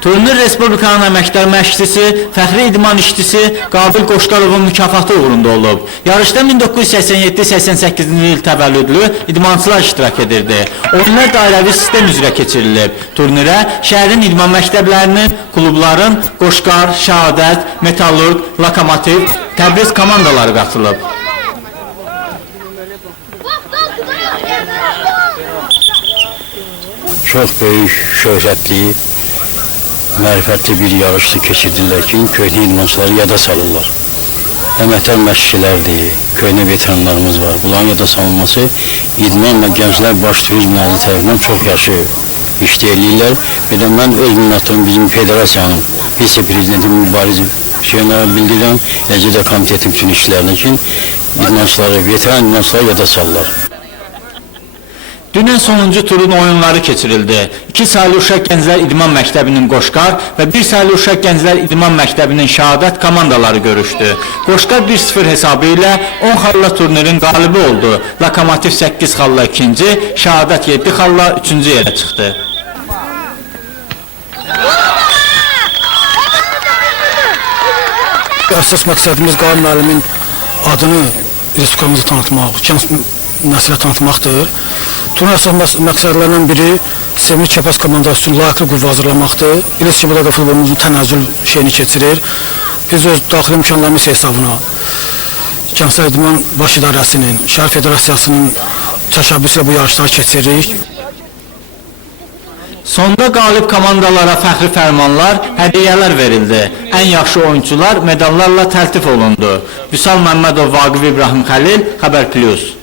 Turnir Respublikanın əməkdar məşqçisi, fəxri idman işçisi Qabil Qoşqarovun mükafatı uğrunda olub. Yarışda 1987-88-ci il təvəllüdlü idmançılar iştirak edirdi. Oyunlar dairəvi sistem üzrə keçirilib. Turnirə şəhərin idman məktəblərinin, klubların Qoşqar, Şəhadət, Metallurq, Lokomotiv, Təbriz komandaları qatılıb. Çox böyük, şöhrətli, mərifətli bir yarışdı keçirdirlər ki, köhnə idmançıları yada salırlar. Əməkdar məşqçilərdir, köhnə veteranlarımız var. Bunların yada salınması idman və gənclər baş turizm naziri tərəfindən çox yaxşı işləyirlər. Və də mən öz minnətlərimi bizim federasiyanın vitse-prezidenti Mübariz Hüseynlərə bildirirəm, eləcə də komitetin bütün işçilərinə ki, idmançıları, veteran idmançıları yada salırlar. Dünən sonuncu turun oyunları keçirildi. 2 saylı Uşaq Gənclər İdman Məktəbinin Qoşqar və 1 saylı Uşaq Gənclər İdman Məktəbinin Şəhadət komandaları görüşdü. Qoşqar 1-0 hesabı ilə 10 xalla turnirin qalibi oldu. Lokomotiv 8 xalla 2-ci, Şəhadət 7 xalla 3-cü yerə çıxdı. Əsas məqsədimiz Qabil müəllimin adını respublikamızda tanıtmaq, gənc nəsilə tanıtmaqdır. Turun əsas məqsədlərindən biri Sevimli Kəpas komandası üçün layiqli qüvvə hazırlamaqdır. Bilirsiniz ki, burada futbolumuzun tənəzzül şeyini keçirir. Biz öz daxili imkanlarımız hesabına Gənclər İdman Baş İdarəsinin, Şəhər Federasiyasının təşəbbüsü ilə bu yarışları keçiririk. Sonda qalib komandalara fəxri fərmanlar, hədiyyələr verildi. Ən yaxşı oyuncular medallarla təltif olundu. Vüsal Məmmədov, Vaqif İbrahim Xəlil, Xəbər Plus.